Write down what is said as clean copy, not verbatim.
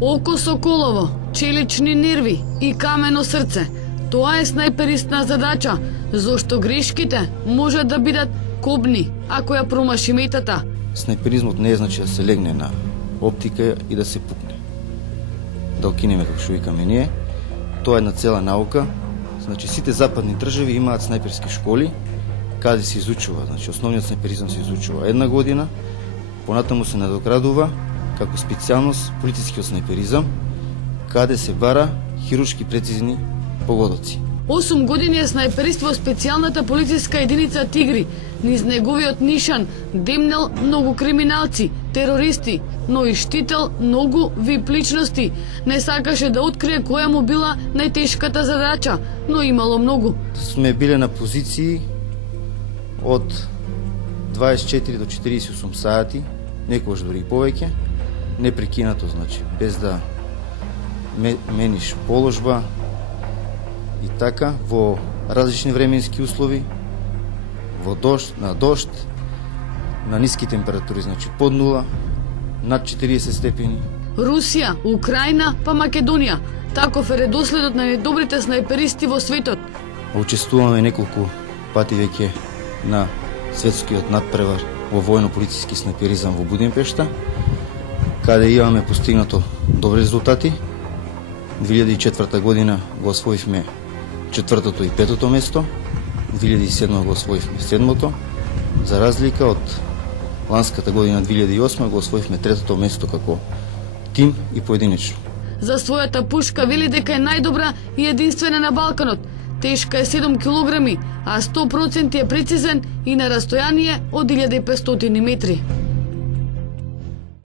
Око соколово, челични нерви и камено срце. Тоа е снајперистна задача, зашто грешките може да бидат кобни ако ја промаши метата. Снајперизмот не значи да се легне на оптика и да се пукне. Да окинеме, како што викаме ние. Тоа е една цела наука. Значи сите западни држави имаат снајперски школи каде се изучува. Значи основниот снајперизам се изучува 1 година, понатаму се надоградува како специјалност полицискиот снајперизам, каде се бара хируршки прецизни погодоци. 8 години е снајперист во специјалната полициска единица Тигри. Низ неговиот нишан демнел многу криминалци, терористи, но и штител многу вип личности. Не сакаше да открие која му била најтешката задача, но имало многу. Сме биле на позиции од 24 до 48 сати, некогаш дори и повеќе, непрекинато, значи, без да мениш положба и така, во различни временски услови, во дожд, на ниски температури, значи под нула, над 40 степени. Русија, Украина, па Македонија. Таков е редоследот на најдобрите снајперисти во светот. Учествуваме неколку пати веќе на светскиот надпревар во војно-полициски снајперизам во Будимпешта, каде имаме постигнато добри резултати. 2004 година го освоивме 4-то и 5-то место, 2007 го освоивме 7-то, за разлика од ланската година 2008 го освоивме 3-то место како тим и поединечно. За својата пушка вели дека е најдобра и единствена на Балканот. Тешка е 7 килограми, а 100% е прецизен и на растојание од 1500 метри.